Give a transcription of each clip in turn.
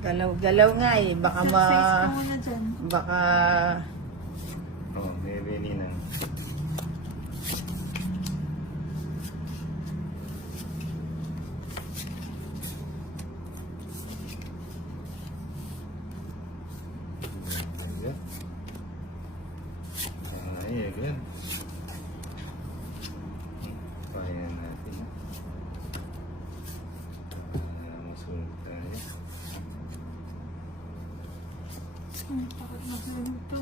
Galaw-galaw nga eh. Baka Exercise ka muna dyan. Baka... Oh, may venina. Ayan. Pahayan natin. Masunod tayo. Bakit nasunog to?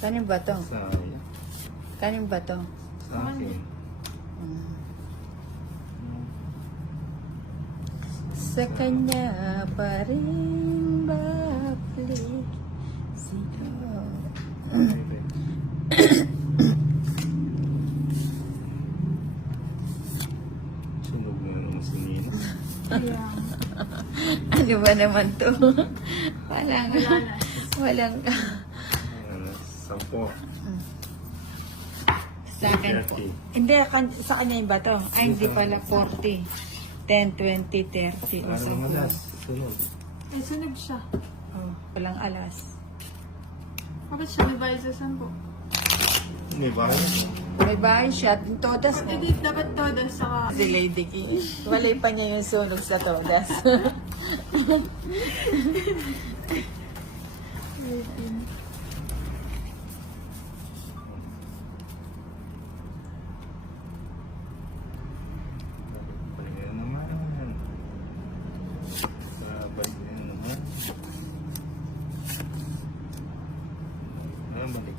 Kanin ba to? Sayang. Kanin ba to? Sa akin. Sa kanya pa rin babalik sino. Sunog na naman si Nina. Yeah. Ano ba naman to? Walang... Sampo. Sa akin po. Hindi, sa kanya yung ba to? Ay, hindi pala 40. 10, 20, 30. Parang So, malas. Sunog. Ay, sunog siya. oh, walang alas. Bakit siya may bayad sa 10? May bahay. May bahay siya. Todas na. Hindi, dapat todo sa... Si Lady King. Walay pa niya yung sunog sa todas. Balik na naman. Balik na naman. Balik.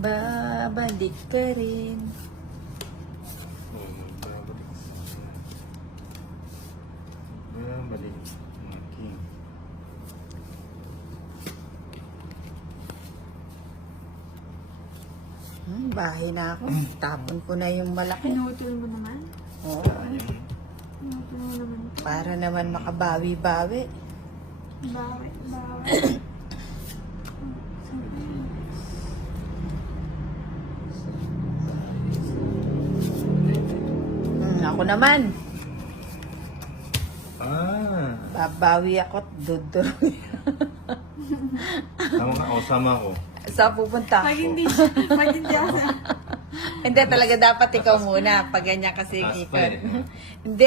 Babalik ka rin. Babalik. King. Bahay na ako. Tapon ko na yung malaki. Pinutol mo naman? Oo. Pinutol mo naman ito. Para naman makabawi-bawi. Bawit. Ako naman. Babawi ako at dudurog. Sama ka o sama ko? Saan pupunta Pag ako? hindi ako Hindi, talaga dapat ikaw muna. Pag ganyan kasi Taas ikaw. pa eh. Hindi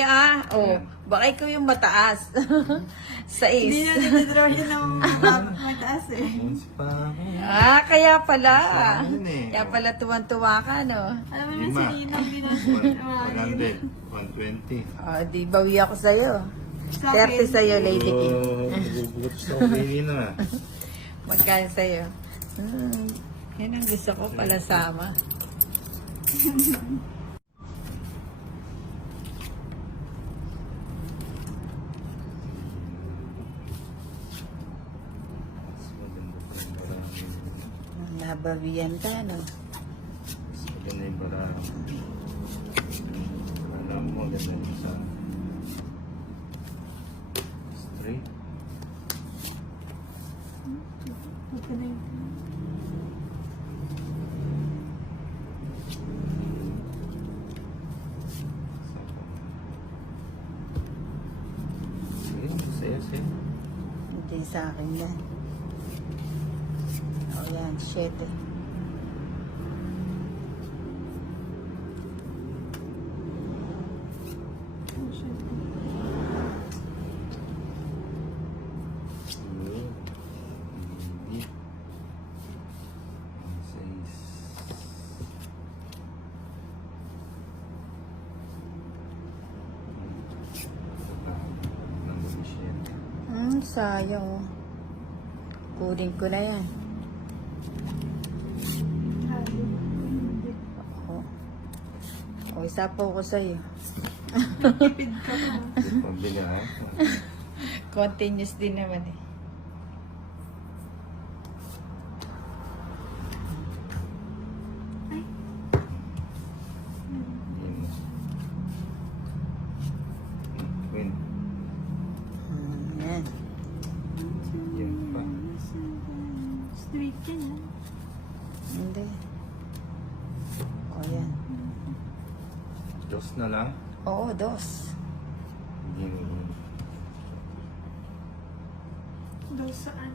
baka ikaw yung mataas. Hindi 6. na nagdadraw yun ng mataas eh. Once pa ako. Kaya pala. Yun eh. Kaya pala tuwan-tuwa ka, no? Alam mo na Lima. si Nino binasa. 100. 120. Di bawi ako sa'yo. Sa 30 akin, sa'yo, Lady King. Nagubugot sa Nina. Magkano sa'yo? Yan ang gusto ko pala sama. Mas maganda pa yung marami. Nabawian ka, no? Mas maganda yung marami. Alam mo, maganda yung sa straight. Ito na yun. Sige. Hindi sa akin yan. Yan, 7. Oh, shit. Sayang. Kunin ko na yan. Grabe. Hindi. Isa po ko sa'yo. Tipid ka pa. Pabili ha? Continuous din naman eh. Win. Yan. Yan pa. Straight ka na. Hindi. Yan. Dos na lang. Oo, 2. Hindi. Daw saan?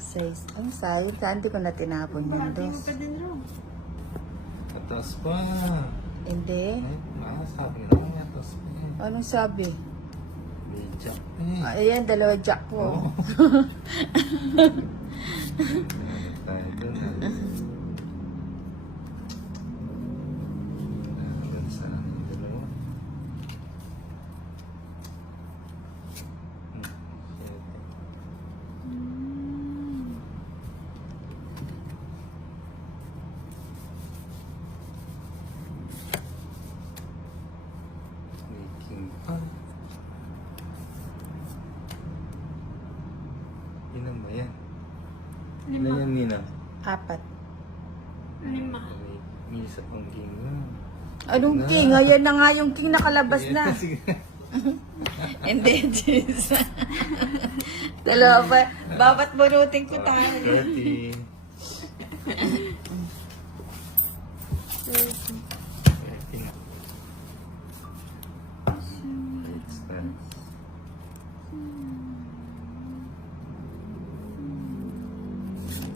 Says, ang sayang ka, hindi ko na tinapon yung Bahati mo 2. pa din raw. Atas pa. Hindi. Sabi lang, atas pa. Anong sabi? May jack Ayan, 2 jack ko. Oo. Tayo dun. Hanggang saan yung dalawa? Making fun. Ilan ba yan? Ilan Lima. yan, Nina? 4. Lima. May isa pang king lang. Anong Na. king? Ayan na nga yung king nakalabas na. Sige. Hindi, jeez. Dalawa pa. Babat bunutin ko tayo. 30. 30 na. It's done.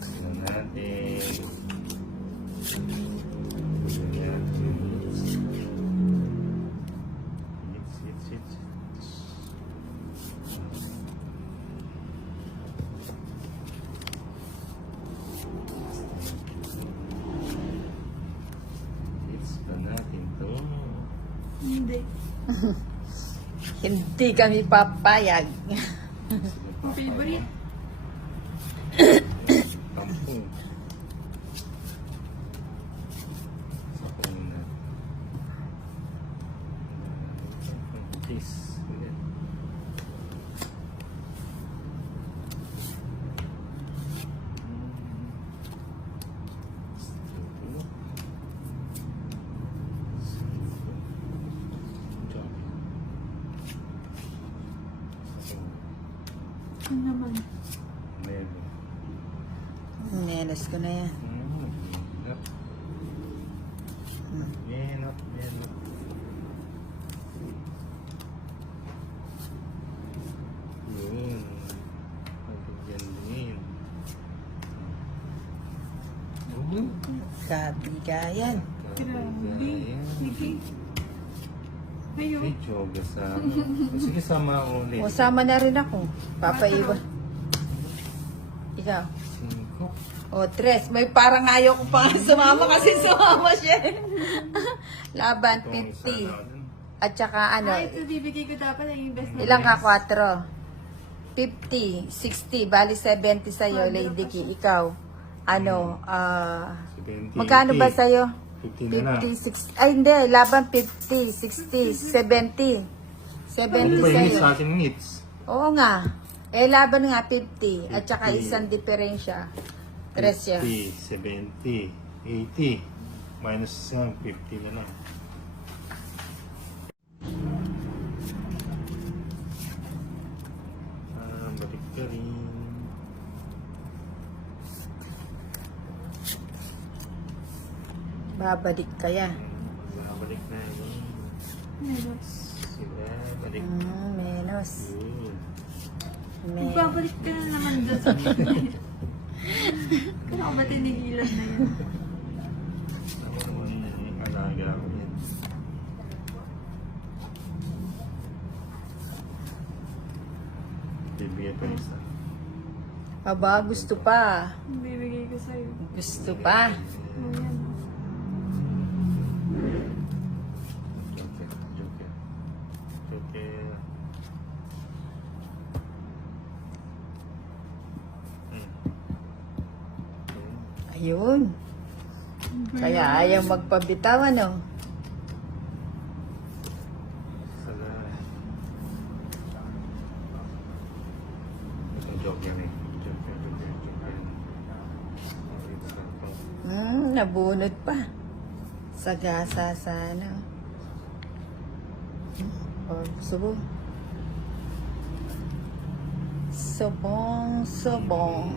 Tignan natin. Hits. Hits pa natin to. Hindi. Hindi kami papayag. Ang favorite. Kampung. Sapong na. Cheese. Ulit. Ano naman? Meron. Nenas ko na yan. Menop. Yun. Mabigyan din. Kabigayan. Grabe. Sige. Ayun. May joga sa... Sige, sama ulit. O, sama na rin ako. Papaiba. Ikaw. 5. O, 3. May parang ayaw ko pa nga sumama kasi sumama siya. Laban, Itong isa 50. na dun. At saka ano, Ay, ito bibigay ko dapat ang best na. ilang ka? 4. 50, 60, bali 70 sa'yo, Lady Ki. Ikaw, ano, 70, magkano ba 80. sa'yo? 50 na lang. 50, 60, ay hindi, laban 50, 60, 70. 70 Ano ba yung sa'yo. sa ating hits? Oo nga. Eh, laban nga 50. At saka 50. isang diferensya. 3 siya. 50, 70, 80. Minus 50 na lang. Balik ka rin. Babalik kaya. Balik na yun. Menos. Sila, balik. Menos. Yun. Magbabalik ka na naman doon sa pin. Kaya ba tinigilan na yun? Ako naman yung alaga ko yan. Bibigyan pa isa. Aba, gusto pa. Bibigay ko sa'yo. Gusto pa. Oh, yan. Joker. Ayun. Kaya ayaw magpabitaw, ano? Sala. Ito Joker eh. Joker. Nabunod pa. Sagasa sana. Oh, subo. Sobong.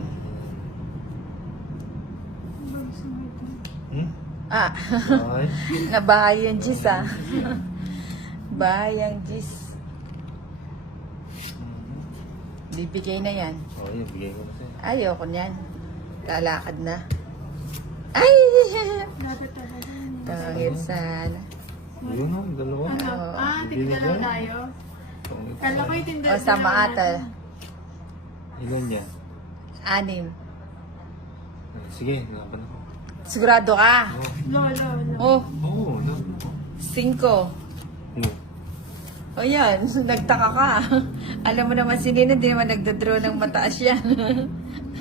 Hmm? Ah, Okay. nabahay yung Gis ah. Bahay ang Gis. Bibigay na yan. Oh, yun, bigay ko na sa'yo. Ayoko niyan. Lalakad na. Ay! Tangit sana. Yun o, dalawa. Ano? Ah, tigdalaw tayo. Kala ko yung O, tindala. sama ata. Ilan niya? 6. Sige, laban ako. Sigurado ka? Lolo. Oh, Oo, laban ako. 5. Hmm. O yan, nagtaka ka. Alam mo naman si Nina, di naman nagdodraw ng mataas yan.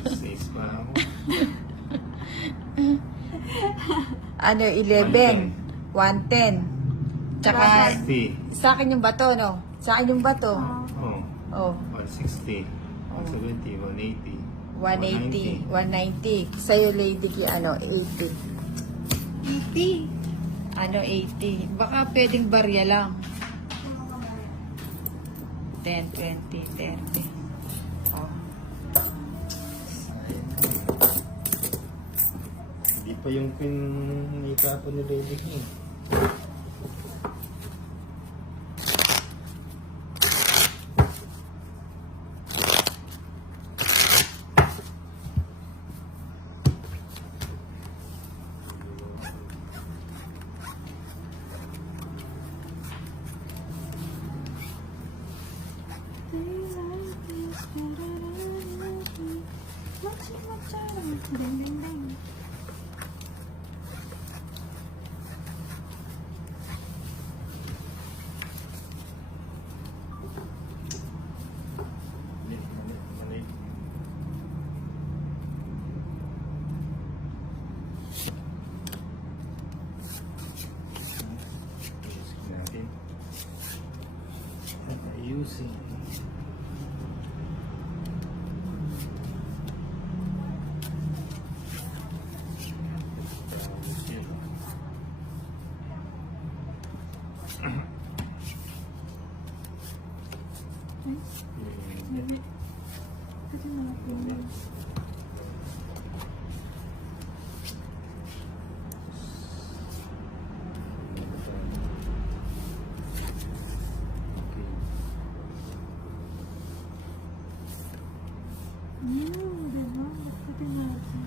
6 pa ako. Ano, 11. 110. Tsaka, 60. sa akin yung bato, no? Sa akin yung bato. Oh, Oh, 160. 170, 180. 180. 190. Sa'yo, lady, ano, 80. 80. Ano, 80. Baka pwedeng barya lang. 10, 20, 30. Oh. Hindi pa yung pinika ko ni Lady King. Ding, ding, ding. Mali. Ayusin natin. Ayusin. Kasi nakapin. Diba? Pati natin.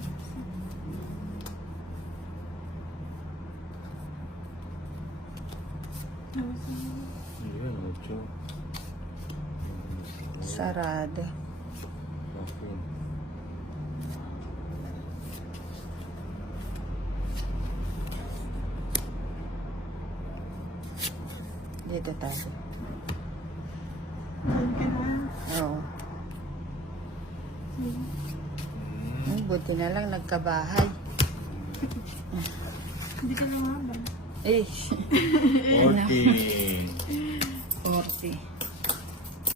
Yun, 8. Sarado. Okay. Dito tayo. Doon ka na. Oo. Buti na lang nagkabahay. Hindi ka na mabang. Eh, 40. 40.